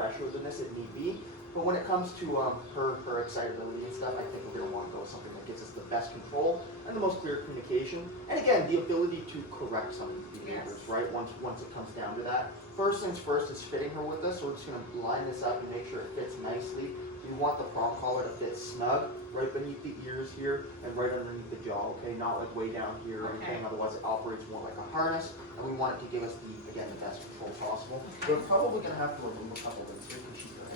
pressure than this if need be. But when it comes to her excitability and stuff, I think we're going to want to go with something that gives us the best control and the most clear communication. And again, the ability to correct some of these behaviors, right? Once it comes down to that. First things first is fitting her with this. So we're just going to line this up and make sure it fits nicely. You want the prong collar to fit snug right beneath the ears here and right underneath the jaw, okay? Not like way down here or anything, otherwise it operates more like a harness. And we want it to give us, the best control possible. We're probably going to have to remove a couple things here because she's going to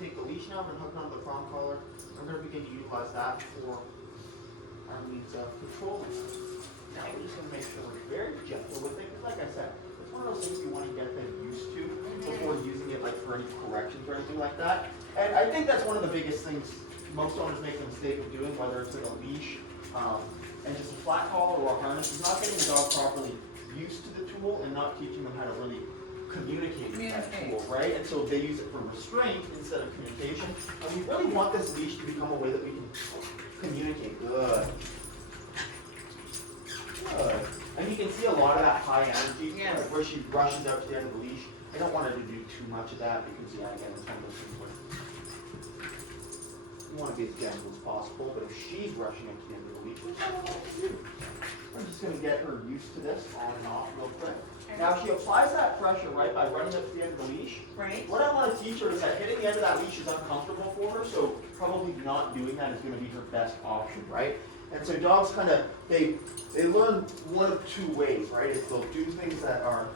take the leash now and hook onto the prong collar. I'm going to begin to utilize that for our means of controlling it. Now we're just going to make sure we're very gentle with it, because like I said, it's one of those things you want to get them used to before using it like for any corrections or anything like that. And I think that's one of the biggest things most owners make the mistake of doing, whether it's with a leash and just a flat collar or a harness, is not getting the dog properly used to the tool and not teaching them how to really communicate with that tool, right? And so they use it for restraint instead of communication. And we really want this leash to become a way that we can communicate. Good. Good. And you can see a lot of that high energy, like where she rushes out to the end of the leash. I don't want her to do too much of that because, again, it's one of those things where you want to be as gentle as possible, but if she's rushing out to the end of the leash, which I don't want to do. I'm just going to get her used to this on and off real quick. Now, she applies that pressure, right, by running up to the end of the leash. Right. What I want to teach her is that hitting the end of that leash is uncomfortable for her, so probably not doing that is going to be her best option, right? And so dogs kind of, they learn one of two ways, right? Is they'll do things that are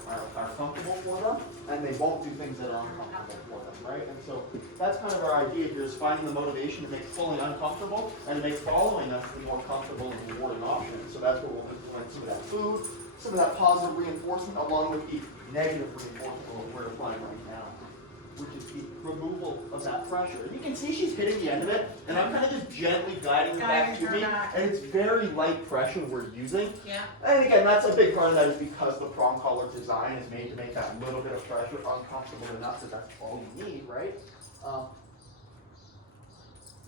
comfortable for them, and they won't do things that are uncomfortable for them, right? And so that's kind of our idea here, is finding the motivation to make fully uncomfortable and to make following us the more comfortable and rewarding option. So that's what we'll implement some of that food, some of that positive reinforcement, along with the negative reinforcement we're applying right now, which is the removal of that pressure. And you can see she's hitting the end of it, and I'm kind of just gently guiding her back to me. And it's very light pressure we're using. Yeah. And again, that's a big part of that is because the prong collar design is made to make that little bit of pressure uncomfortable enough that that's all you need, right?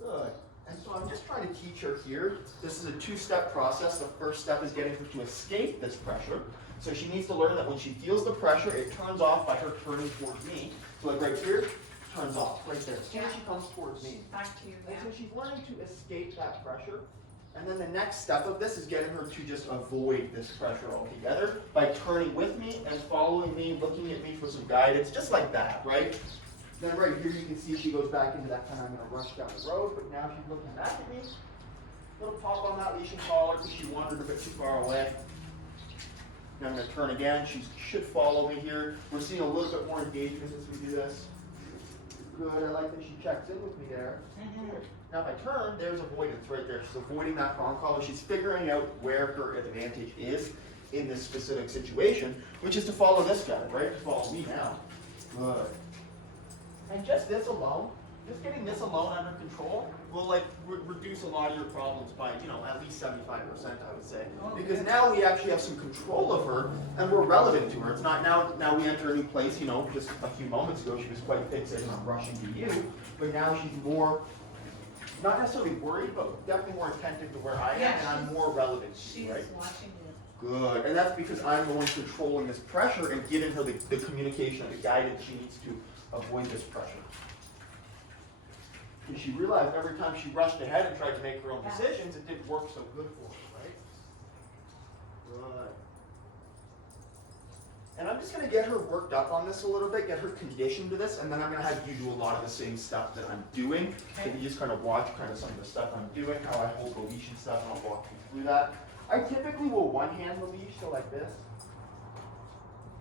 Good. And so I'm just trying to teach her here. This is a two-step process. The first step is getting her to escape this pressure. So she needs to learn that when she feels the pressure, it turns off by her turning towards me. So like right here, turns off, right there. As soon as she comes towards me. Back to you, And so she's learning to escape that pressure. And then the next step of this is getting her to just avoid this pressure altogether by turning with me and following me, looking at me for some guidance, just like that, right? Then right here you can see she goes back into that kind of, I'm going to rush down the road, but now she's looking back at me. Little pop on that leash and collar because she wandered a bit too far away. Now I'm going to turn again. She should follow me here. We're seeing a little bit more engagement as we do this. Good. I like that she checks in with me there. Now if I turn, there's avoidance right there. She's avoiding that prong collar. She's figuring out where her advantage is in this specific situation, which is to follow this guy, right? To follow me now. Good. And just this alone, just getting this alone under control will like reduce a lot of your problems by, at least 75%, I would say. Because now we actually have some control of her and we're relevant to her. It's not now we enter a new place, just a few moments ago she was quite fixated on rushing to you, but now she's more, not necessarily worried, but definitely more attentive to where I am, and I'm more relevant to you, right? She's watching you. Good. And that's because I'm the one controlling this pressure and giving her the communication and the guidance she needs to avoid this pressure. And she realized every time she rushed ahead and tried to make her own decisions, it didn't work so good for her, right? Good. And I'm just going to get her worked up on this a little bit, get her conditioned to this, and then I'm going to have you do a lot of the same stuff that I'm doing. So you just kind of watch some of the stuff I'm doing, how I hold the leash and stuff, and I'll walk you through that. I typically will one-hand the leash, so like this.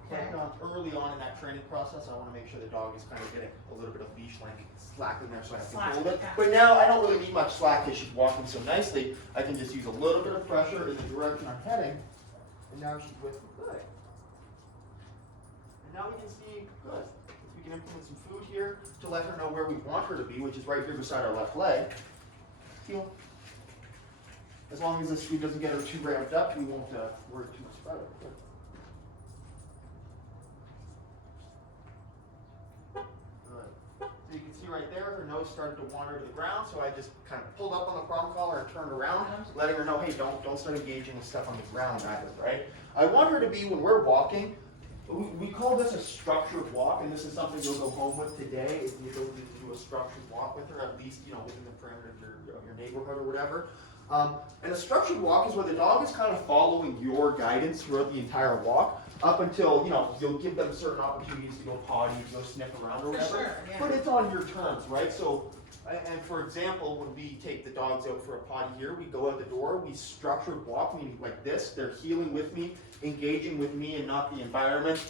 But early on in that training process, I want to make sure the dog is kind of getting a little bit of leash length slack in there so I can hold it. But now I don't really need much slack because she's walking so nicely. I can just use a little bit of pressure in the direction I'm heading. And now she's with me. Good. And now we can see, good. We can implement some food here to let her know where we want her to be, which is right here beside our left leg. Heel. As long as this food doesn't get her too ramped up, we won't worry too much about it. Good. So you can see right there, her nose started to wander to the ground, so I just kind of pulled up on the prong collar and turned around, letting her know, hey, don't start engaging with stuff on the ground either, right? I want her to be, when we're walking, we call this a structured walk, and this is something you'll go home with today, is the ability to do a structured walk with her, at least, within the perimeter of your neighborhood or whatever. And a structured walk is where the dog is kind of following your guidance throughout the entire walk, up until, you'll give them certain opportunities to go potty, to go sniff around or whatever. Sure, yeah. But it's on your terms, right? So, and for example, when we take the dogs out for a potty here, we go out the door, we structured walk, meaning like this, they're heeling with me, engaging with me and not the environment,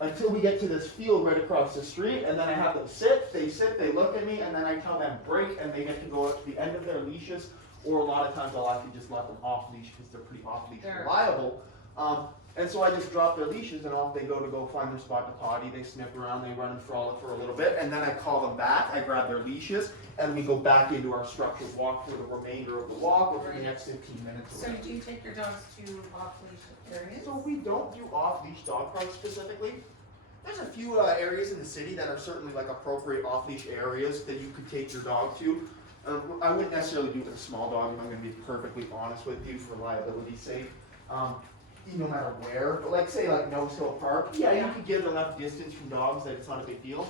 until we get to this field right across the street, and then I have them sit, they look at me, and then I tell them break, and they get to go up to the end of their leashes, or a lot of times I'll actually just let them off leash because they're pretty off leash reliable. And so I just drop their leashes and off they go find their spot to potty, they sniff around, they run and frolic for a little bit, and then I call them back, I grab their leashes, and we go back into our structured walk for the remainder of the walk, or for the next 15 minutes. So do you take your dogs to off-leash areas? So we don't do off-leash dog parks specifically. There's a few areas in the city that are certainly like appropriate off-leash areas that you could take your dog to. I wouldn't necessarily do it with a small dog, if I'm going to be perfectly honest with you, for liability's sake. No matter where, but like say like Nose Hill Park, you could give enough distance from dogs that it's not a big deal.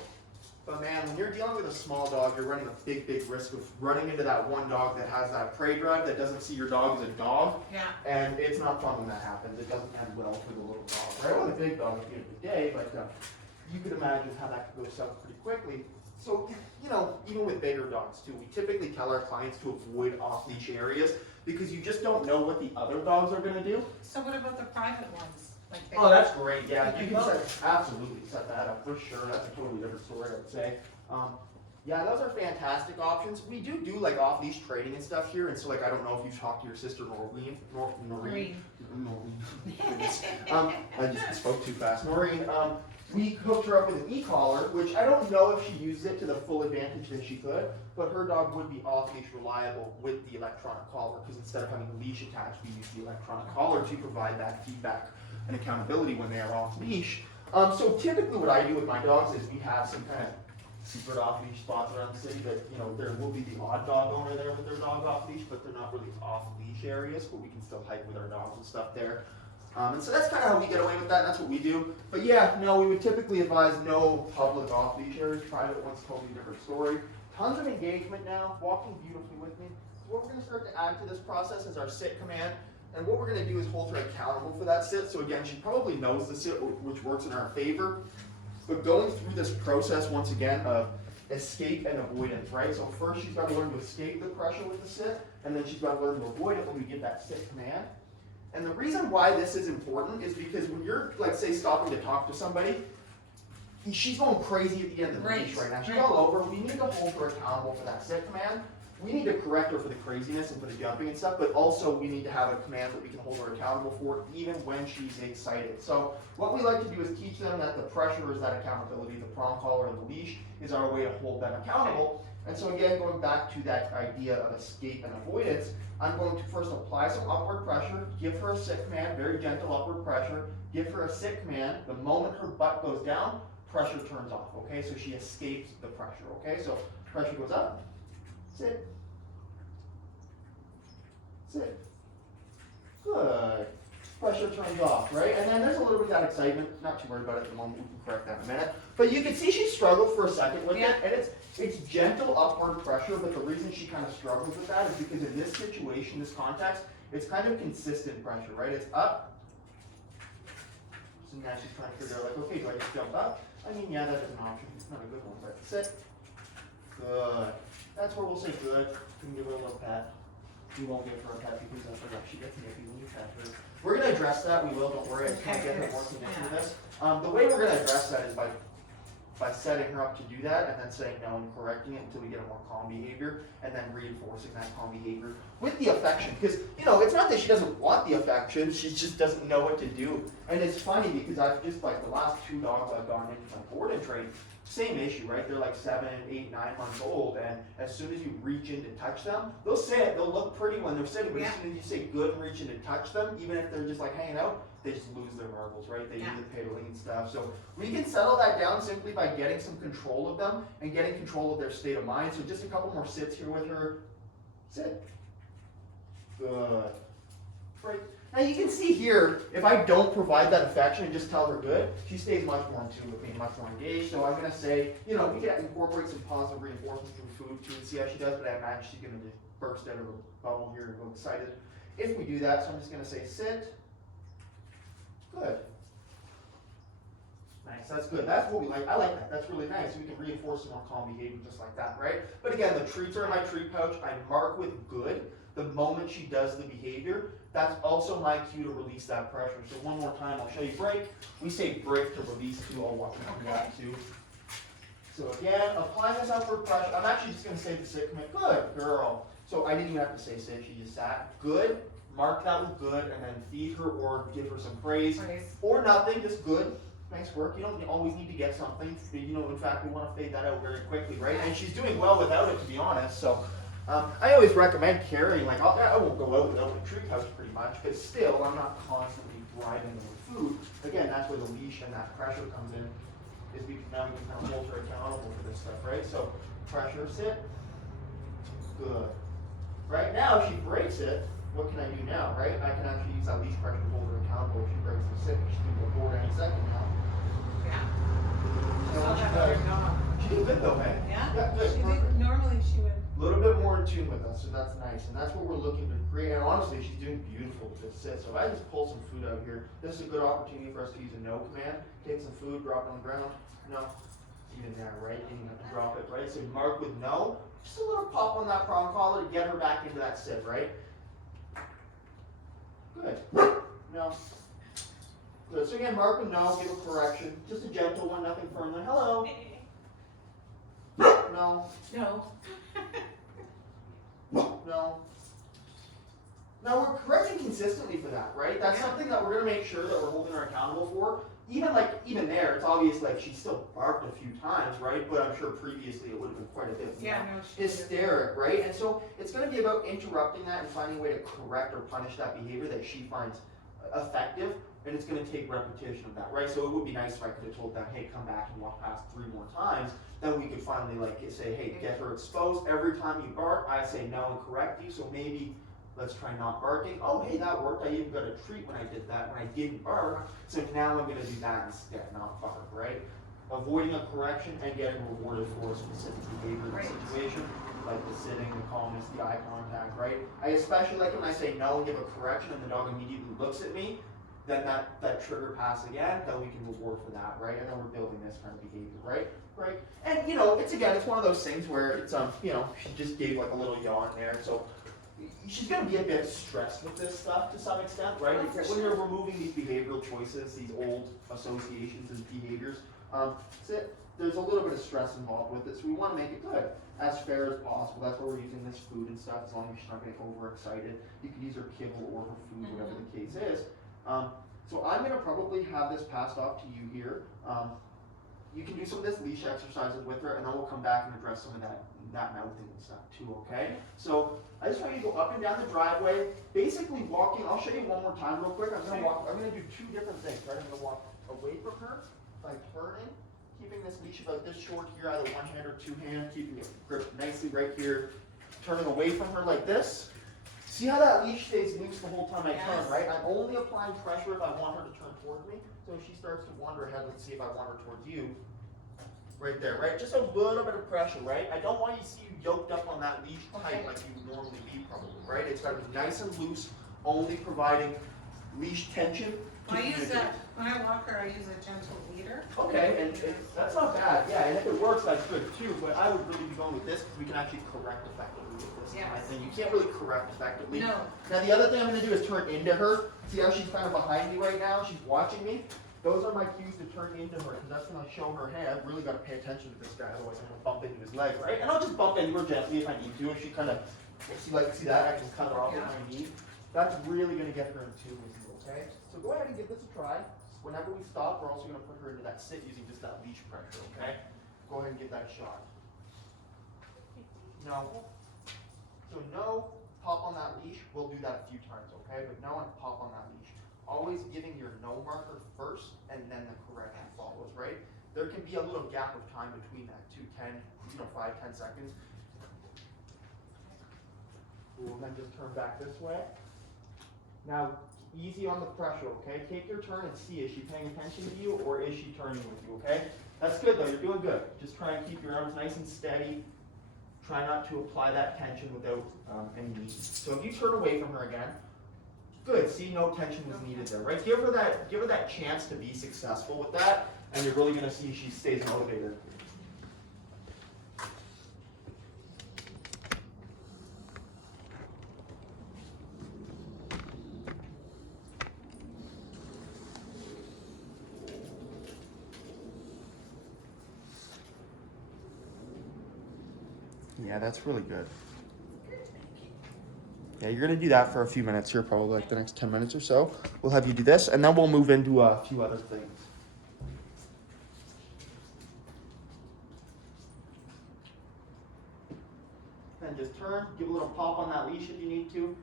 But man, when you're dealing with a small dog, you're running a big risk of running into that one dog that has that prey drive that doesn't see your dog as a dog. Yeah. And it's not fun when that happens. It doesn't end well for the little dog. Right? Well, the big dog would be a good day, but you could imagine how that could go south pretty quickly. So, even with bigger dogs too, we typically tell our clients to avoid off-leash areas because you just don't know what the other dogs are going to do. So what about the private ones? Like Oh, that's great. Yeah, you can absolutely set that up for sure. That's a totally different story, I would say. Yeah, those are fantastic options. We do like off-leash training and stuff here, and so like I don't know if you've talked to your sister Noreen. I just spoke too fast. Noreen. We hooked her up with an e-collar, which I don't know if she used it to the full advantage that she could, but her dog would be off-leash reliable with the electronic collar, because instead of having the leash attached, we use the electronic collar to provide that feedback and accountability when they are off-leash. So typically what I do with my dogs is we have some kind of secret off-leash spots around the city that, there will be the odd dog owner there with their dog off-leash, but they're not really off-leash areas, but we can still hike with our dogs and stuff there. And so that's kind of how we get away with that, and that's what we do. But yeah, no, we would typically advise no public off-leash areas. Private ones, totally different story. Tons of engagement now, walking beautifully with me. So what we're going to start to add to this process is our sit command. And what we're going to do is hold her accountable for that sit. So again, she probably knows the sit, which works in our favor. But going through this process, once again, of escape and avoidance, right? So first she's got to learn to escape the pressure with the sit, and then she's got to learn to avoid it when we give that sit command. And the reason why this is important is because when you're, like, say, stopping to talk to somebody, she's going crazy at the end of the leash right now. She's all over. We need to hold her accountable for that sit command. We need to correct her for the craziness and for the jumping and stuff, but also we need to have a command that we can hold her accountable for even when she's excited. So what we like to do is teach them that the pressure is that accountability, the prong collar and the leash is our way to hold them accountable. And so again, going back to that idea of escape and avoidance, I'm going to first apply some upward pressure, give her a sit command, very gentle upward pressure, give her a sit command. The moment her butt goes down, pressure turns off, okay? So she escapes the pressure, okay? So pressure goes up, sit, sit, good. Pressure turns off, right? And then there's a little bit of that excitement, not too worried about it at the moment, we can correct that in a minute. But you can see she struggled for a second with it, and it's gentle upward pressure, but the reason she kind of struggles with that is because in this situation, this context, it's kind of consistent pressure, right? It's up. So now she's trying to figure out, like, okay, do I just jump up? I mean, yeah, that's an option. It's not a good one, but sit. Good. That's where we'll say good. We can give her a little pat. We won't give her a pet because I forgot she gets nippy when you pet her. We're gonna address that, we will, don't worry, I can't get her more convinced with this. The way we're gonna address that is by setting her up to do that and then saying no and correcting it until we get a more calm behavior and then reinforcing that calm behavior with the affection. Because, you know, it's not that she doesn't want the affection, she just doesn't know what to do. And it's funny because I've just like the last 2 dogs I've gone into my board and trained, same issue, right? They're like 7, 8, 9 months old, and as soon as you reach in to touch them, they'll sit, they'll look pretty when they're sitting, but as soon as you say good and reach in to touch them, even if they're just like hanging out, they just lose their marbles, right? They do the piddling and stuff. So we can settle that down simply by getting some control of them and getting control of their state of mind. So just a couple more sits here with her. Sit. Good. Right. Now you can see here, if I don't provide that affection and just tell her good, she stays much more in tune with me, much more engaged. So I'm going to say, you know, we can incorporate some positive reinforcement through food too and see how she does, but I imagine she's going to just burst out of a bubble here and go excited if we do that. So I'm just going to say sit. Good. Nice, that's good. That's what we like. I like that. That's really nice. We can reinforce some more calm behavior just like that, right? But again, the treats are in my treat pouch. I mark with good the moment she does the behavior. That's also my cue to release that pressure. So one more time, I'll show you break. We say break to release too. I'll walk around that too. So again, applying this upward pressure. I'm actually just going to say the sit commit. Good, girl. So I didn't even have to say sit. She just sat. Good. Mark that with good, and then feed her or give her some praise. Or nothing, just good. Nice work. You don't always need to get something. You know, in fact, we want to fade that out very quickly, right? And she's doing well without it, to be honest. So I always recommend carrying, like, I won't go out without the treat pouch pretty much, but still, I'm not constantly driving them with food. Again, that's where the leash and that pressure comes in, is because now we can kind of hold her accountable for this stuff, right? So pressure, sit. Good. Right now, if she breaks it, what can I do now, right? I can actually use that leash pressure to hold her accountable if she breaks the sit. She's going to go forward any second now. Yeah. So Saw what that she other does, dog. she did good though, man. Yeah? Good. She did, normally she would. A little bit more in tune with us, so that's nice. And that's what we're looking to create. And honestly, she's doing beautiful with this sit. So if I just pull some food out here, this is a good opportunity for us to use a no command. Take some food, drop it on the ground. No. Even there, right? You don't have to drop it, right? So mark with no. Just a little pop on that prong collar to get her back into that sit, right? Good. No. Good. So again, mark with no, give a correction. Just a gentle one, nothing firmly. Hello. No. No. No. Now we're correcting consistently for that, right? That's something that we're gonna make sure that we're holding her accountable for. Even there, it's obvious like she still barked a few times, right? But I'm sure previously it would have been quite a bit more hysteric, right? And so it's gonna be about interrupting that and finding a way to correct or punish that behavior that she finds effective, and it's gonna take repetition of that, right? So it would be nice if I could have told them, hey, come back and walk past 3 more times. Then we could finally like say, hey, get her exposed. Every time you bark, I say no and correct you. So maybe let's try not barking. Oh, hey, that worked. I even got a treat when I did that, when I didn't bark. So now I'm going to do that instead, not bark, right? Avoiding a correction and getting rewarded for a specific behavior in the situation, like the sitting, the calmness, the eye contact, right? I especially like when I say no and give a correction and the dog immediately looks at me, then that trigger pass again, then we can reward for that, right? And then we're building this kind of behavior, right? Right? And, you know, it's one of those things where it's, you know, she just gave like a little yawn there, so she's going to be a bit stressed with this stuff to some extent, right? Because when you're removing these behavioral choices, these old associations and behaviors, there's a little bit of stress involved with it, so we want to make it good, as fair as possible. That's why we're using this food and stuff, as long as she's not getting overexcited. You can use her kibble or her food, whatever the case is. So I'm going to probably have this passed off to you here. You can do some of this leash exercises with her, and then we'll come back and address some of that mouthing and stuff too, okay? So I just want you to go up and down the driveway, basically walking. I'll show you one more time real quick. I'm going to do 2 different things, right? I'm going to walk away from her by turning, keeping this leash about this short here, either one hand or 2 hand, keeping it gripped nicely right here, turning away from her like this. See how that leash stays loose the whole time I turn, right? I'm only applying pressure if I want her to turn towards me. So if she starts to wander ahead, let's see if I want her towards you. Right there, right? Just a little bit of pressure, right? I don't want you to see you yoked up on that leash tight like you would normally be probably, right? It's got to be nice and loose, only providing leash tension to I use that When I walk her, I use a gentle leader. Okay, and that's not bad. Yeah, and if it works, that's good too. But I would really be going with this because we can actually correct effectively with this. Yes. I think you can't really correct effectively. No. Now the other thing I'm going to do is turn into her. See how she's kind of behind me right now? She's watching me. Those are my cues to turn into her because that's going to show her, hey, I've really got to pay attention to this guy, otherwise I'm going to bump into his leg, right? And I'll just bump into her gently if I need to. If she kind of, see that? I can cut her off with my knee. That's really going to get her in tune with you, okay? So go ahead and give this a try. Whenever we stop, we're also going to put her into that sit using just that leash pressure, okay? Go ahead and give that a shot. No. So no pop on that leash. We'll do that a few times, okay? But no and pop on that leash. Always giving your no marker first and then the correction follows, right? There can be a little gap of time between that too, 5, 10 seconds. We'll then just turn back this way. Now, easy on the pressure, okay? Take your turn and see, is she paying attention to you or is she turning with you, okay? That's good though, you're doing good. Just try and keep your arms nice and steady. Try not to apply that tension without any need. So if you turn away from her again, good, see, no tension was needed there, right? Give her that chance to be successful with that, and you're really gonna see she stays motivated. Yeah, that's really good. Yeah, you're gonna do that for a few minutes here, probably like the next 10 minutes or so. We'll have you do this, and then we'll move into a few other things. Then just turn, give a little pop on that leash if you need to.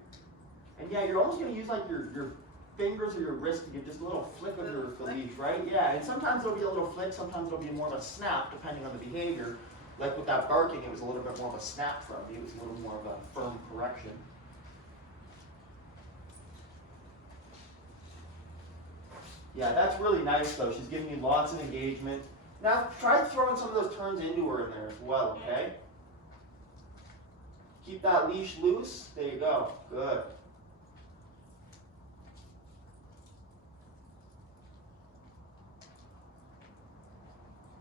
And yeah, you're almost gonna use like your fingers or your wrist to give just a little flick of the leash, right? Yeah, and sometimes it'll be a little flick, sometimes it'll be more of a snap, depending on the behavior. Like with that barking, it was a little bit more of a snap from you. It was a little more of a firm correction. Yeah, that's really nice though. She's giving you lots of engagement. Now try throwing some of those turns into her in there as well, okay? Keep that leash loose. There you go. Good.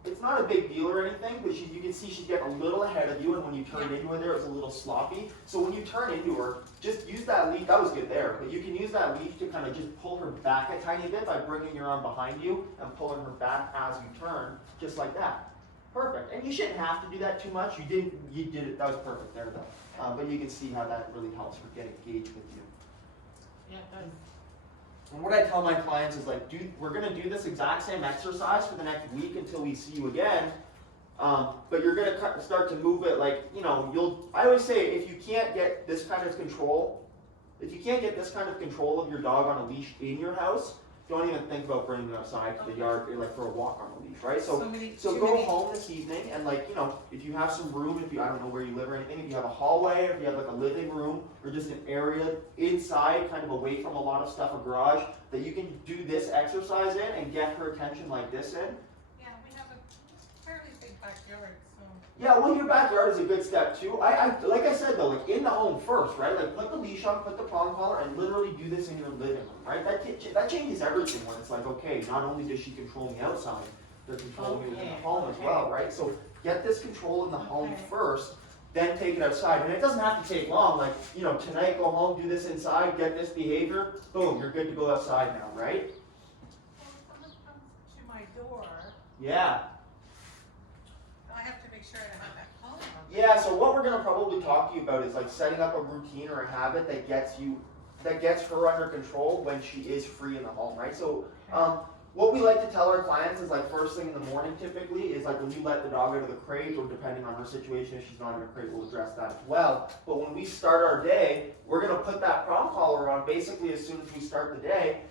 It's not a big deal or anything, but you can see she's getting a little ahead of you, and when you turn into her there, it's a little sloppy. So when you turn into her, just use that leash. That was good there, but you can use that leash to kind of just pull her back a tiny bit by bringing your arm behind you and pulling her back as you turn, just like that. Perfect. And you shouldn't have to do that too much. You did it. That was perfect there, though. But you can see how that really helps her get engaged with you. Yeah, it does. And what I tell my clients is like, we're gonna do this exact same exercise for the next week until we see you again. But you're gonna start to move it like, I always say if you can't get this kind of control, of your dog on a leash in your house, don't even think about bringing it outside to the yard or like for a walk on a leash, right? So go home this evening and if you have some room, I don't know where you live or anything, if you have a hallway, or if you have like a living room or just an area inside, kind of away from a lot of stuff, a garage, that you can do this exercise in and get her attention like this in. Yeah, we have a fairly big backyard, so. Yeah, well, your backyard is a good step too. Like I said though, like in the home first, right? Like put the leash on, put the prong collar, and literally do this in your living room, right? That changes everything when it's like, okay, not only does she control me outside, they're controlling me within the home as well, right? So get this control in the home first, then take it outside. And it doesn't have to take long. Like, tonight go home, do this inside, get this behavior, boom, you're good to go outside now, right? Well, if someone comes to my door, Yeah. I have to make sure I don't have that phone on. Yeah, so what we're gonna probably talk to you about is like setting up a routine or a habit that gets her under control when she is free in the home, right? So what we like to tell our clients is like first thing in the morning typically is like when you let the dog out of the crate, or depending on her situation, if she's not in a crate, we'll address that as well. But when we start our day, we're gonna put that prong collar on basically as soon as we start the day.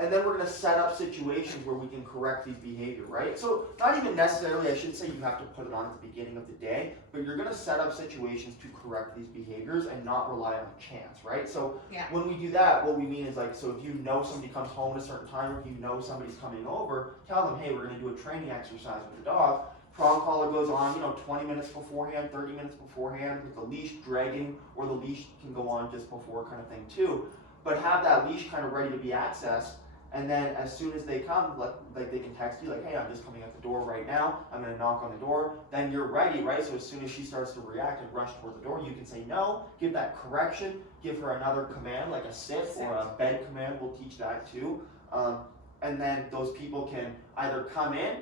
And then we're going to set up situations where we can correct these behavior, right? So not even necessarily, I should say you have to put it on at the beginning of the day, but you're going to set up situations to correct these behaviors and not rely on chance, right? So when we do that, what we mean is like, so if you know somebody comes home at a certain time, or if you know somebody's coming over, tell them, hey, we're going to do a training exercise with the dog. Prong collar goes on, 20 minutes beforehand, 30 minutes beforehand, with the leash dragging, or the leash can go on just before kind of thing too. But have that leash kind of ready to be accessed. And then as soon as they come, like they can text you like, hey, I'm just coming at the door right now, I'm gonna knock on the door, then you're ready, right? So as soon as she starts to react and rush toward the door, you can say no, give that correction, give her another command like a sit or a bed command, we'll teach that too. And then those people can either come in,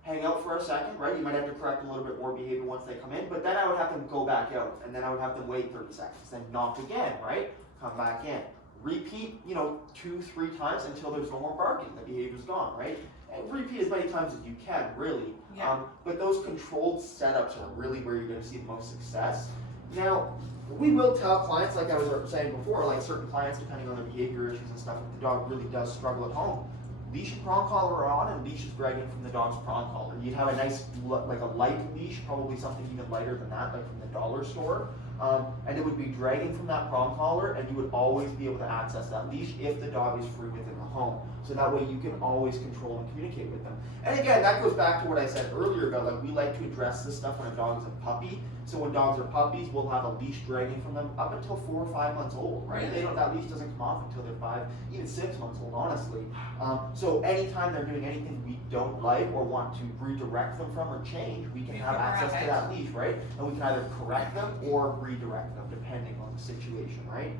hang out for a second, right? You might have to correct a little bit more behavior once they come in, but then I would have them go back out, and then I would have them wait 30 seconds, then knock again, right? Come back in. Repeat, 2-3 times until there's no more barking, the behavior's gone, right? And repeat as many times as you can, really. Yeah. But those controlled setups are really where you're gonna see the most success. Now, we will tell clients, like I was saying before, like certain clients, depending on their behavior issues and stuff, if the dog really does struggle at home, leash and prong collar are on, and leash is dragging from the dog's prong collar. You'd have a nice, like a light leash, probably something even lighter than that, like from the dollar store. And it would be dragging from that prong collar, and you would always be able to access that leash if the dog is free within the home. So that way you can always control and communicate with them. And again, that goes back to what I said earlier about, like, we like to address this stuff when a dog is a puppy. So when dogs are puppies, we'll have a leash dragging from them up until 4 or 5 months old, right? That leash doesn't come off until they're 5, even 6 months old, honestly. So anytime they're doing anything we don't like or want to redirect them from or change, we can have access to that leash, right? And we can either correct them or redirect them, depending on the situation, right?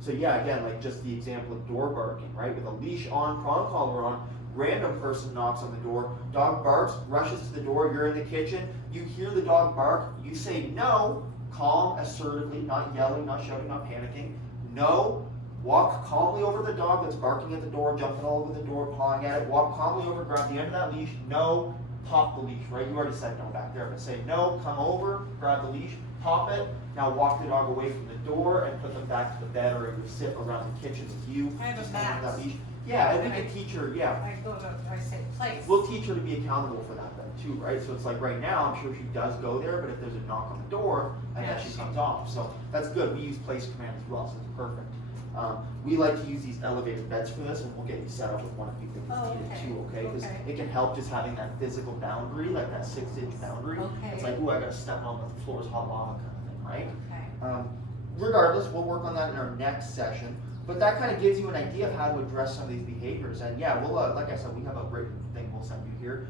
So yeah, again, like just the example of door barking, right? With a leash on, prong collar on, random person knocks on the door, dog barks, rushes to the door, you're in the kitchen, you hear the dog bark, you say no, calm, assertively, not yelling, not shouting, not panicking, no, walk calmly over the dog that's barking at the door, jumping all over the door, pawing at it, walk calmly over, grab the end of that leash, no, pop the leash, right? You already said no back there, but say no, come over, grab the leash, pop it, now walk the dog away from the door and put them back to the bed, or you sit around the kitchen with you. I have a just hang mat. that leash. Yeah, and we can teach her, I say place. we'll teach her to be accountable for that then too, right? So it's like right now, I'm sure she does go there, but if there's a knock on the door, and then she comes off. So that's good. We use place command as well, so it's perfect. We like to use these elevated beds for this, and we'll get you set up with one if you think it's needed too, okay? Because it can help just having that physical boundary, like that 6-inch boundary. It's like, ooh, I gotta step on the floor's hot lava kind of thing, right? Regardless, we'll work on that in our next session. But that kind of gives you an idea of how to address some of these behaviors. And yeah, we'll, like I said, we have a great thing we'll send you here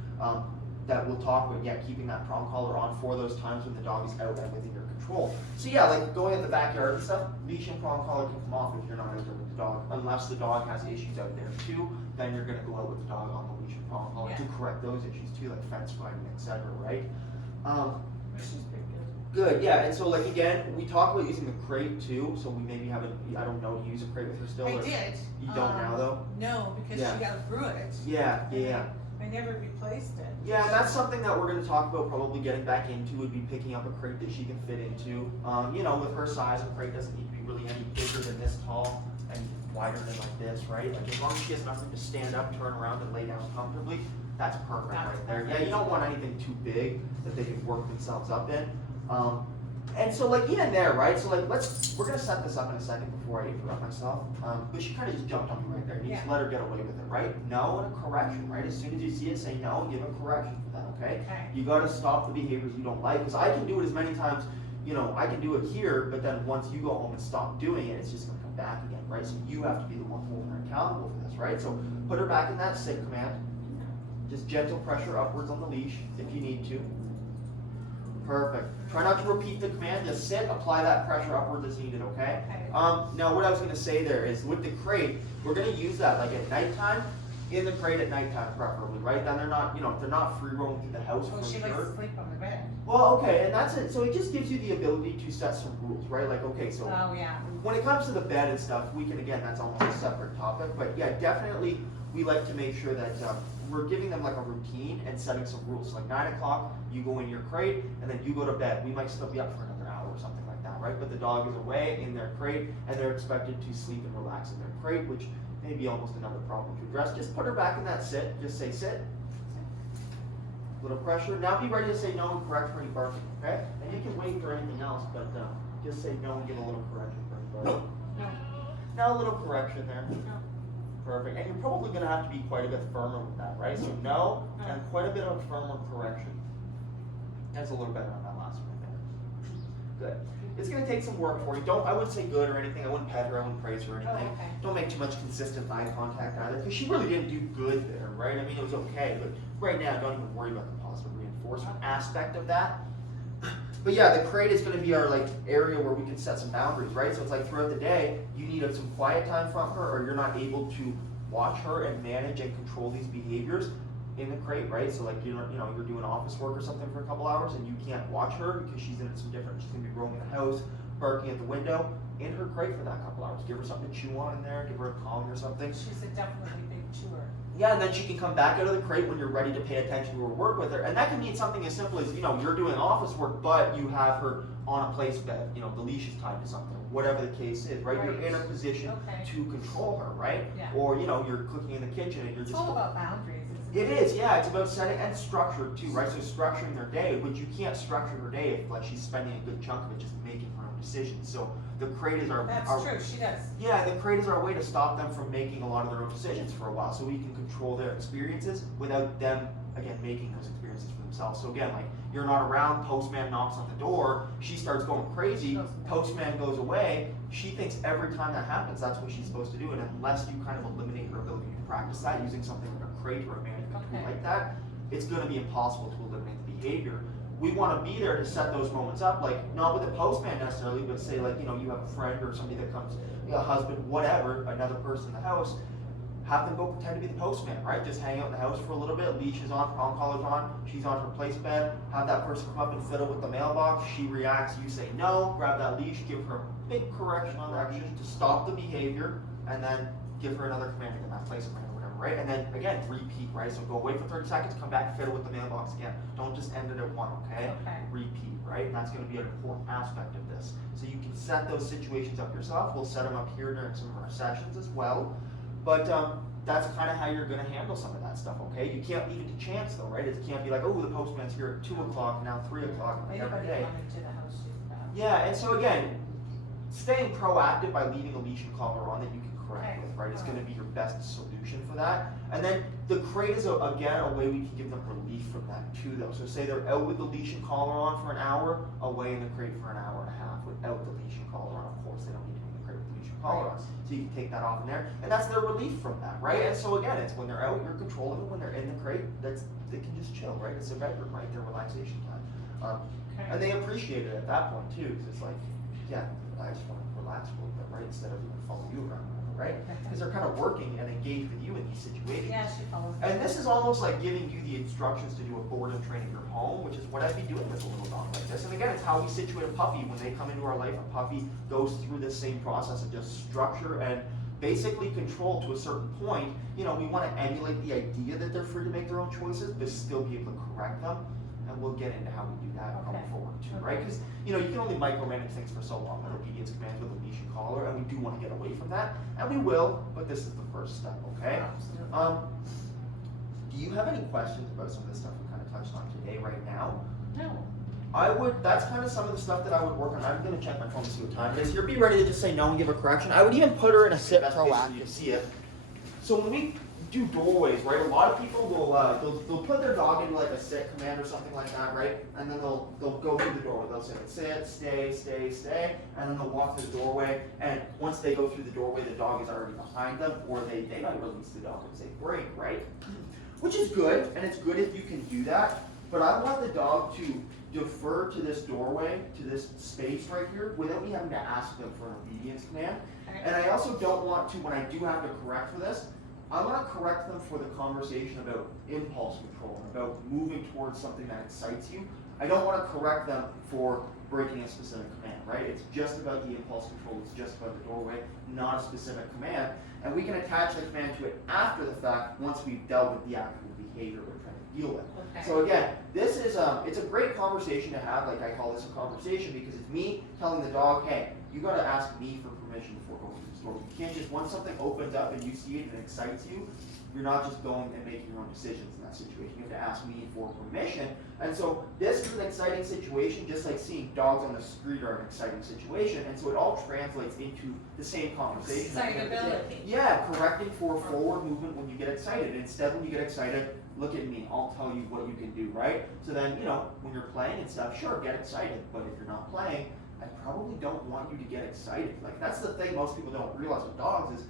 that we'll talk about, keeping that prong collar on for those times when the dog is out and within your control. So yeah, like going in the backyard and stuff, leash and prong collar can come off if you're not out there with the dog. Unless the dog has issues out there too, then you're gonna go out with the dog on the leash and prong collar to correct those issues too, like fence fighting, etc., right? Which is pretty good. Good, yeah, and so like again, we talk about using the crate too, so we maybe haven't, I don't know, use a crate with her still? I or- did. You don't now though? No, because Yeah. she outgrew it. Yeah. I never replaced it. Yeah, and that's something that we're gonna talk about probably getting back into, would be picking up a crate that she can fit into. With her size, a crate doesn't need to be really any bigger than this tall and wider than like this, right? Like as long as she has nothing to stand up, turn around, and lay down comfortably, that's perfect right there. Yeah, you don't want anything too big that they can work themselves up in. And so like even there, right? So like we're gonna set this up in a second before I interrupt myself. But she kind of just jumped on me right there. You just let her get away with it, right? No and a correction, right? As soon as you see it, say no and give a correction for that, okay? You gotta stop the behaviors you don't like. Because I can do it as many times, I can do it here, but then once you go home and stop doing it, it's just gonna come back again, right? So you have to be the one holding her accountable for this, right? So put her back in that sit command. Just gentle pressure upwards on the leash if you need to. Perfect. Try not to repeat the command, just sit, apply that pressure upward as needed, okay? Now what I was gonna say there is with the crate, we're gonna use that like at nighttime, in the crate at nighttime preferably, right? Then they're not, they're not free roaming through the house for She likes sure. to sleep on the bed. Well, okay, and that's it. So it just gives you the ability to set some rules, right? Like, okay, so when it comes to the bed and stuff, we can, again, that's almost a separate topic, but yeah, definitely we like to make sure that we're giving them like a routine and setting some rules. So like 9 o'clock, you go in your crate, and then you go to bed. We might still be up for another hour or something like that, right? But the dog is away in their crate, and they're expected to sleep and relax in their crate, which may be almost another problem to address. Just put her back in that sit. Just say sit. Little pressure. Now be ready to say no and correct for any barking, okay? And you can wait for anything else, but just say no and give a little correction for any barking. No. Now a little correction there. No. Perfect. And you're probably going to have to be quite a bit firmer with that, right? So no, and quite a bit of firmer correction. That's a little better on that last one there. Good. It's gonna take some work for you. I wouldn't say good or anything. I wouldn't pet her. I wouldn't praise her or anything. Oh, okay. Don't make too much consistent eye contact either, because she really didn't do good there, right? I mean, it was okay, but right now, don't even worry about the positive reinforcement aspect of that. But yeah, the crate is going to be our like area where we can set some boundaries, right? So it's like throughout the day, you need some quiet time from her, or you're not able to watch her and manage and control these behaviors in the crate, right? So like you're doing office work or something for a couple hours, and you can't watch her because she's in some different. She's going to be roaming the house, barking at the window. In her crate for that couple hours. Give her something to chew on in there. Give her a Kong or something. She's a definitely big chewer. Yeah, and then she can come back out of the crate when you're ready to pay attention to her work with her. And that can mean something as simple as, you're doing office work, but you have her on a place bed. The leash is tied to something, whatever the case is, right? You're in a position to control her, right? Yeah. Or, you're cooking in the kitchen and you're It's just... all about boundaries, isn't It is, yeah. It's about setting and structure too, right? So structuring their day, but you can't structure her day if like she's spending a good chunk of it just making her own decisions. So the crate is That's true, she does. Yeah, the crate is our way to stop them from making a lot of their own decisions for a while, so we can control their experiences without them, again, making those experiences for themselves. So again, like, you're not around, postman knocks on the door, she starts going crazy, postman goes away, she thinks every time that happens, that's what she's supposed to do, and unless you kind of eliminate her ability to practice that using something like a crate or a management tool like that, it's going to be impossible to eliminate the behavior. We want to be there to set those moments up, like not with the postman necessarily, but say like, you have a friend or somebody that comes, a husband, whatever, another person in the house, have them go pretend to be the postman, right? Just hang out in the house for a little bit, leash is on, prong collar's on, she's on her place bed, have that person come up and fiddle with the mailbox, she reacts, you say no, grab that leash, give her a big correction on that leash to stop the behavior, and then give her another command in that place command or whatever, right? And then again, repeat, right? So go away for 30 seconds, come back, fiddle with the mailbox again. Don't just end it at one, okay? Repeat, right? And that's going to be an important aspect of this. So you can set those situations up yourself. We'll set them up here during some of our sessions as well. But that's kind of how you're going to handle some of that stuff, okay? You can't leave it to chance though, right? It can't be like, oh, the postman's here at 2 o'clock, now 3 o'clock every day. Yeah, and so again, staying proactive by leaving a leash and collar on that you can correct with, right? It's going to be your best solution for that. And then the crate is, again, a way we can give them relief from that too, though. So say they're out with the leash and collar on for an hour, away in the crate for an hour and a half without the leash and collar on. Of course, they don't need to be in the crate with the leash and collar on. So you can take that off in there, and that's their relief from that, right? And so again, it's when they're out, you're controlling them. When they're in the crate, they can just chill, right? It's their bedroom, right? Their relaxation time. And they appreciate it at that point too, because it's like, yeah, I just want to relax a little bit, right? Instead of follow you around, right? Because they're kind of working and engaged with you in these situations. Yeah, she follows me. And this is almost like giving you the instructions to do a boredom training in your home, which is what I'd be doing with a little dog like this. And again, it's how we situate a puppy when they come into our life. A puppy goes through this same process of just structure and basically control to a certain point. We want to emulate the idea that they're free to make their own choices, but still be able to correct them. And we'll get into how we do that going forward too, right? Because you can only micromanage things for so long with obedience commands with a leash and collar, and we do want to get away from that, and we will. But this is the first step, okay? Do you have any questions about some of the stuff we kind of touched on today, right now? No. That's kind of some of the stuff that I would work on. I'm going to check my phone to see what time it is here. Be ready to just say no and give a correction. I would even put her in a sit proactive so you can see it. So when we do doorways, right? A lot of people will they'll put their dog into like a sit command or something like that, right? And then they'll go through the doorway. They'll say sit, stay, stay, stay, and then they'll walk through the doorway. And once they go through the doorway, the dog is already behind them, or they might release the dog and say break, right? Which is good, and it's good if you can do that. But I want the dog to defer to this doorway, to this space right here, without me having to ask them for an obedience command. And I also don't want to, when I do have to correct for this, I want to correct them for the conversation about impulse control, about moving towards something that excites you. I don't want to correct them for breaking a specific command, right? It's just about the impulse control, it's just about the doorway, not a specific command. And we can attach the command to it after the fact once we've dealt with the actual behavior we're trying to deal with. So again, this is it's a great conversation to have. Like I call this a conversation because it's me telling the dog, hey, you got to ask me for permission before going to the store. You can't just, once something opens up and you see it and it excites you, you're not just going and making your own decisions in that situation. You have to ask me for permission. And so this is an exciting situation, just like seeing dogs on the street are an exciting situation. And so it all translates into the same conversation. Excitability. Yeah, correcting for forward movement when you get excited. Instead, when you get excited, look at me, I'll tell you what you can do, right? So then, when you're playing and stuff, sure, get excited. But if you're not playing, I probably don't want you to get excited. Like, that's the thing most people don't realize with dogs is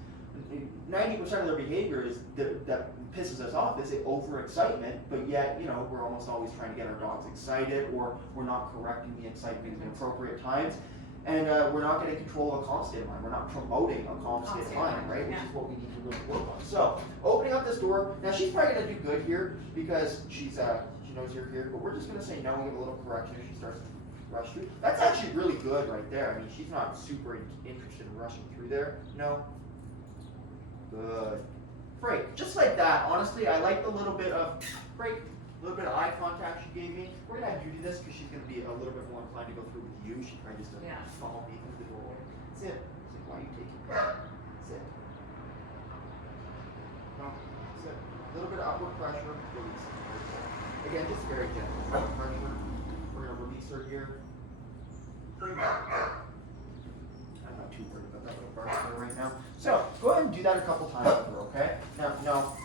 90% of their behavior is that pisses us off is it overexcitement, but yet, you know, we're almost always trying to get our dogs excited, or we're not correcting the excitement in the appropriate times. And we're not getting control of a calm state of mind. We're not promoting a calm state of mind, right? Which is what we need to really work on. So, opening up this door. Now, she's probably going to do good here because she knows you're here. But we're just going to say no and give a little correction if she starts to rush through. That's actually really good right there. I mean, she's not super interested in rushing through there. No. Good. Great. Just like that. Honestly, I like the little bit of break. A little bit of eye contact she gave me. We're going to have you do this because she's going to be a little bit more inclined to go through with you. She probably just doesn't follow me through the doorway. Sit. Sit. Why are you taking it? Sit. No. Sit. A little bit of upward pressure. Release. Again, just very gentle. Upward pressure. We're going to release her here. Bring back. I'm not too worried about that little pressure right now. So, go ahead and do that a couple times with her, okay? Now,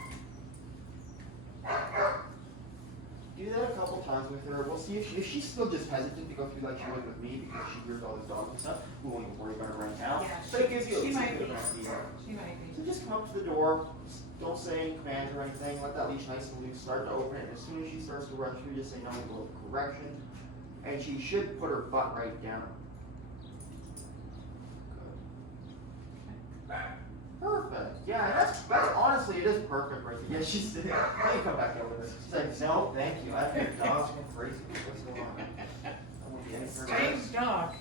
do that a couple times with her. We'll see if she's still just hesitant to go through like she was with me because she hears all these dogs and stuff. We won't even worry about it right now. Yeah, but it gives you a she might be. She might be. So just come up to the door. Don't say any commands or anything. Let that leash nice and loose. Start to open it. And as soon as she starts to run through, just say no with a little correction. And she should put her butt right down. Good. Perfect. Yeah, that's honestly, it is perfect right there. Yeah, she's let me come back over this. She's like, no, thank you. I think your dog's going crazy. What's going on? I won't be any further. Strange dog.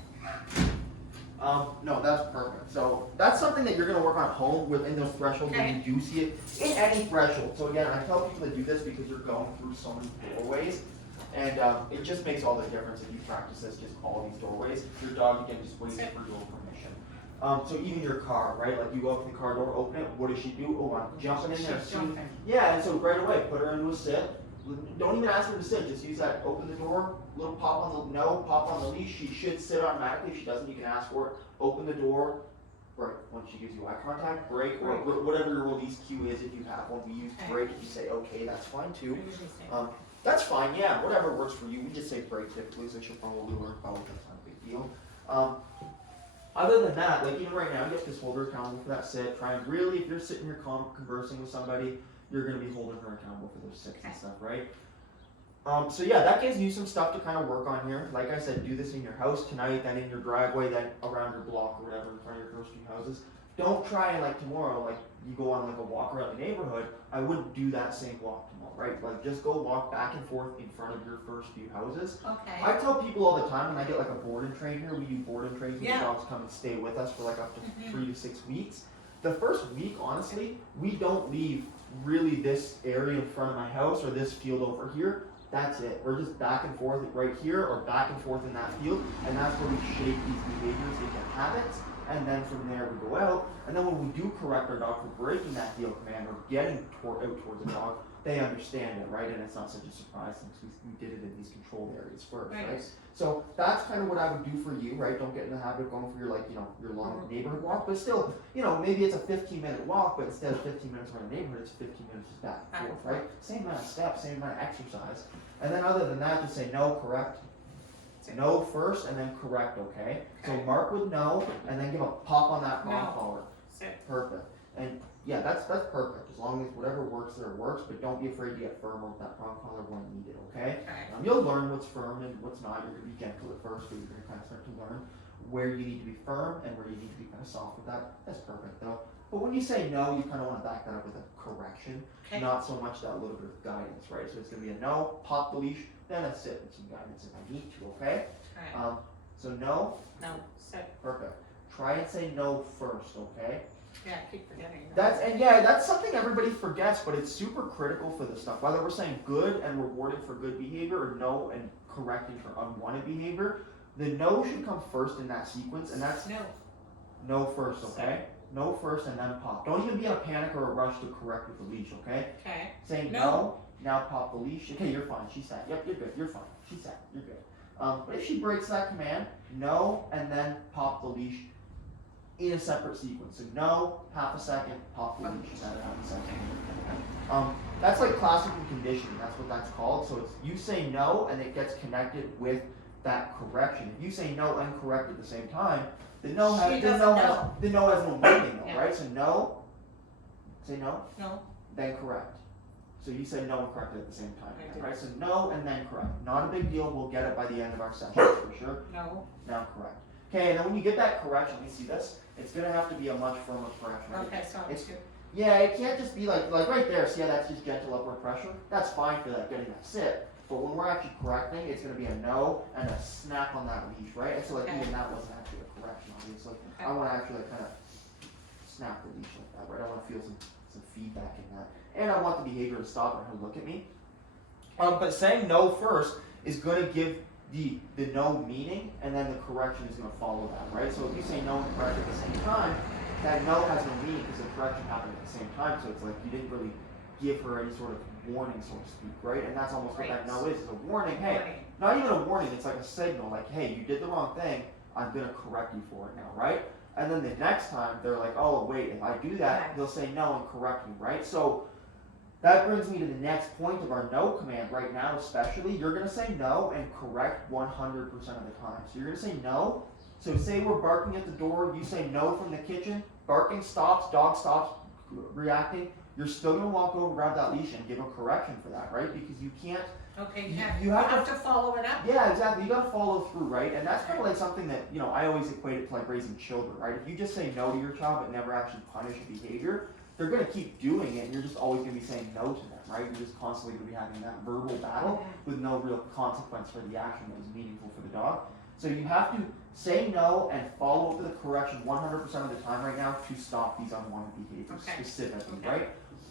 No, that's perfect. So that's something that you're going to work on home within those thresholds when you do see it in any threshold. So again, I tell people to do this because you're going through so many doorways. And it just makes all the difference if you practice this, just all these doorways. Your dog, again, just waits for your permission. So even your car, right? Like you go up to the car door, open it. What does she do? Oh, I'm jumping in there. She's jumping. Yeah, and so right away, put her into a sit. Don't even ask her to sit. Just use that. Open the door. Little pop on the pop on the leash. She should sit automatically. If she doesn't, you can ask for it. Open the door. Right. Once she gives you eye contact, break or whatever your release cue is. If you have one, we use break. If you say okay, that's fine too. That's fine. Yeah, whatever works for you. We just say break typically, so she'll probably learn both. That's not a big deal. Other than that, like even right now, you have to hold her accountable for that sit. Try and really, if you're sitting here conversing with somebody, you're going to be holding her accountable for those sits and stuff, right? So yeah, that gives you some stuff to kind of work on here. Like I said, do this in your house tonight, then in your driveway, then around your block or whatever in front of your first few houses. Don't try and like tomorrow, like you go on like a walk around the neighborhood, I wouldn't do that same walk tomorrow, right? Like just go walk back and forth in front of your first few houses. Okay. I tell people all the time when I get like a board and train here, we do board and trains when the dogs come and stay with us for like up to 3 to 6 weeks. The first week, honestly, we don't leave really this area in front of my house or this field over here. That's it. We're just back and forth right here or back and forth in that field, and that's where we shape these behaviors into habits. And then from there we go out, and then when we do correct our dog for breaking that heel command or getting out towards the dog, they understand it, right? And it's not such a surprise since we did it in these controlled areas first, right? So that's kind of what I would do for you, right? Don't get in the habit of going for your your long neighborhood walk, but still, maybe it's a 15-minute walk, but instead of 15 minutes around the neighborhood, it's 15 minutes just back and forth, right? Same amount of steps, same amount of exercise. And then other than that, just say no, correct. No first and then correct, okay? So mark with no and then give a pop on that prong collar. Perfect. And yeah, that's perfect. As long as whatever works there works, but don't be afraid to get firmer with that prong collar when needed, okay? You'll learn what's firm and what's not. You're going to be gentle at first, but you're going to kind of start to learn where you need to be firm and where you need to be kind of soft with that. That's perfect though. But when you say no, you kind of want to back that up with a correction, not so much that little bit of guidance, right? So it's going to be a no, pop the leash, then a sit and some guidance if I need to, okay? So no? No, sit. Perfect. Try and say no first, okay? Yeah, I keep forgetting. That's something everybody forgets, but it's super critical for this stuff. Whether we're saying good and rewarded for good behavior or no and correcting for unwanted behavior, the no should come first in that sequence, and that's no first, okay? No first and then pop. Don't even be in a panic or a rush to correct with the leash, okay? Okay. Saying no, now pop the leash. Okay, you're fine. She sat. Yep, you're good. You're fine. She sat. You're good. But if she breaks that command, no, and then pop the leash in a separate sequence. So no, half a second, pop the leash, another half a second. That's like classical conditioning. That's what that's called. So it's you say no, and it gets connected with that correction. If you say no and correct at the same time, the no has, She the doesn't no know. has, the no has no meaning though, Yeah. right? So no, say no, No, then correct. So you say no and correct it at the same time, I again, did. right? So no and then correct. Not a big deal, we'll get it by the end of our session for sure. no, Now correct. Okay, and then when you get that correction, you see this? It's gonna have to be a much firmer correction. Right? okay, so It's- two. Yeah, it can't just be like right there, see how that's just gentle upward pressure? That's fine for that, getting that sit. But when we're actually correcting, it's gonna be a no and a snap on that leash, right? And so like Okay. even that wasn't actually a correction, obviously. I Okay. wanna actually like kind of snap the leash like that, right? I wanna feel some feedback in that. And I want the behavior to stop and her look at me. But saying no first is gonna give the no meaning, and then the correction is gonna follow that, right? So if you say no and correct at the same time, that no has no meaning because the correction happened at the same time. So it's like you didn't really give her any sort of warning, so to speak, right? And that's almost what that no is a warning. Hey, Warning. not even a warning, it's like a signal, like, hey, you did the wrong thing, I'm gonna correct you for it now, right? And then the next time they're like, oh wait, if I do that, Right. they'll say no and correct me, right? So that brings me to the next point of our no command right now, especially. You're gonna say no and correct 100% of the time. So you're gonna say no. So say we're barking at the door, you say no from the kitchen, barking stops, dog stops reacting. You're still gonna walk over, grab that leash, and give a correction for that, right? Because you can't. Okay, You- yeah, you you have have to follow it up. Yeah, exactly. You gotta follow through, right? And that's kind of like something that I always equate it to like raising children, right? If you just say no to your child but never actually punish a behavior, they're gonna keep doing it, and you're just always gonna be saying no to them, right? You're just constantly gonna be having that verbal battle with no real consequence for the action that was meaningful for the dog. So you have to say no and follow up with a correction 100% of the time right now to stop these unwanted behaviors Okay. specifically, Okay. right?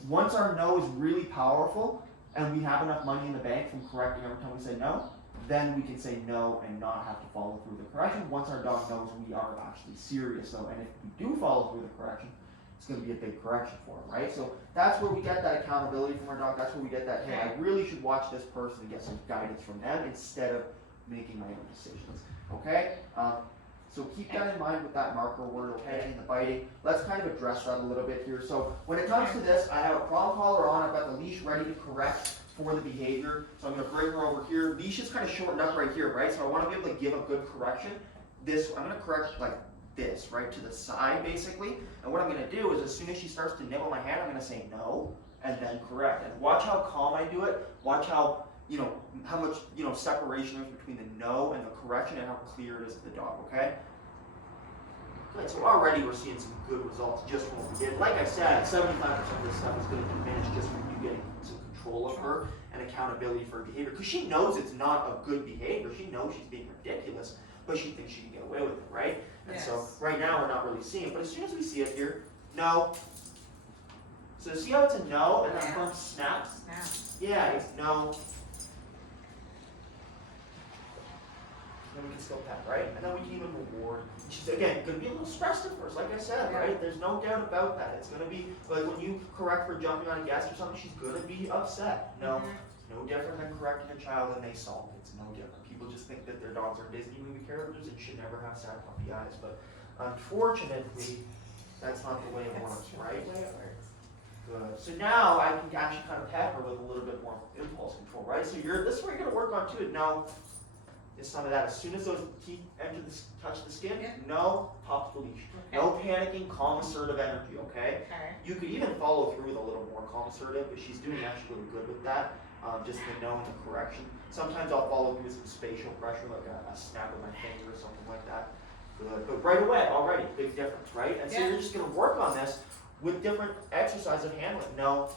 Once our no is really powerful and we have enough money in the bank from correcting every time we say no, then we can say no and not have to follow through the correction. Once our dog knows we are actually serious though, and if we do follow through the correction, it's going to be a big correction for him, right? So that's where we get that accountability from our dog. That's where we get that, hey, I really should watch this person and get some guidance from them instead of making my own decisions, okay? So keep that in mind with that marker word, okay, and the biting. Let's kind of address that a little bit here. So when it comes to this, I have a prong collar on. I've got the leash ready to correct for the behavior. So I'm going to bring her over here. Leash is kind of shortened up right here, right? So I want to be able to give a good correction. I'm going to correct like this, right, to the side basically. And what I'm going to do is as soon as she starts to nibble my hand, I'm going to say no and then correct. And watch how calm I do it. Watch how how much, separation there is between the no and the correction and how clear it is to the dog, okay? Good, so already we're seeing some good results just from what we did. Like I said, 75% of this stuff is going to diminish just from you getting some control of her and accountability for her behavior. Because she knows it's not a good behavior. She knows she's being ridiculous, but she thinks she can get away with it, right? And so Yes. right now we're not really seeing it, but as soon as we see it here, no. So see how it's a no and then firm snaps? Now, Yeah, it's no. Then we can still pet, right? And then we can even reward. She's again gonna be a little stressed at first, like I said, Yeah. right? There's no doubt about that. It's gonna be like when you correct for jumping on a guest or something, she's gonna be upset. No, it's no different than correcting a child and they solve it. It's no different. People just think that their dogs are Disney movie characters and should never have sad puppy eyes, but unfortunately, that's not the way it that's works, not right? the way it works. Good. So now I can actually kind of pet her with a little bit more impulse control, right? So this is where you're gonna work on too. Now, is some of that. As soon as those teeth touch the skin, Yeah. no, pop the leash. Okay. No panicking, calm, assertive energy, okay? Okay. You could even follow through with a little more calm, assertive, but she's doing actually really good with that. Just the no and the correction. Sometimes I'll follow through with some spatial pressure, like a snap of my finger or something like that. Good. But right away, already, big difference, right? And so Yeah. you're just gonna work on this with different exercises of handling. No.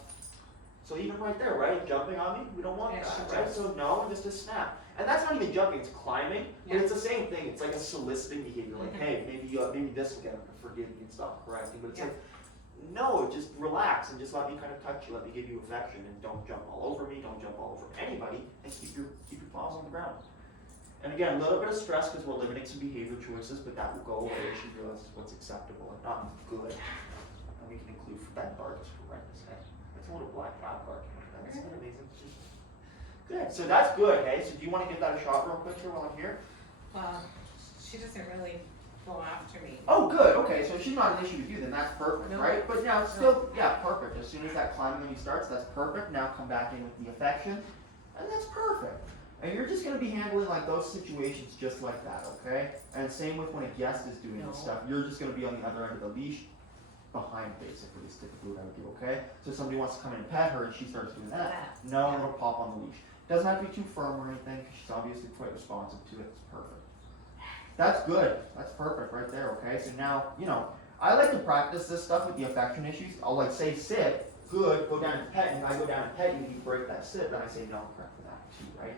So even right there, right? Jumping on me, we don't want Yeah, she that, right? jumps. So no, and just a snap. And that's not even jumping, it's climbing, but Yeah. it's the same thing. It's like a soliciting behavior, like, Mhm. hey, maybe this will get him to forgive me and stop correcting. But it's Yeah. like, no, just relax and just let me kind of touch you, let me give you affection, and don't jump all over me, don't jump all over anybody, and keep your paws on the ground. And again, a little bit of stress because we're limiting some behavior choices, but that will go away as she realizes what's acceptable and not good. And we can include that bark is horrendous. Hey, it's a little black dot bark. That's amazing. Good. So that's good. Hey, so do you want to give that a shot real quick here while I'm here? She doesn't really go after me. Oh, good. Okay, so if she's not an issue with you, then that's perfect, No. right? But now it's still, yeah, perfect. As soon as that climbing on you starts, that's perfect. Now come back in with the affection, and that's perfect. And you're just gonna be handling like those situations just like that, okay? And same with when a guest is doing this stuff, you're just gonna be on the other end of the leash, behind basically is typically what I would do, okay? So somebody wants to come in and pet her and she starts doing that, no, it'll pop on the leash. Doesn't have to be too firm or anything, because she's obviously quite responsive to it, it's perfect. That's good, that's perfect right there, okay? So now, you know, I like to practice this stuff with the affection issues. I'll like say sit, good, go down and pet you, I go down and pet you, you break that sit, then I say no, correct for that too, right?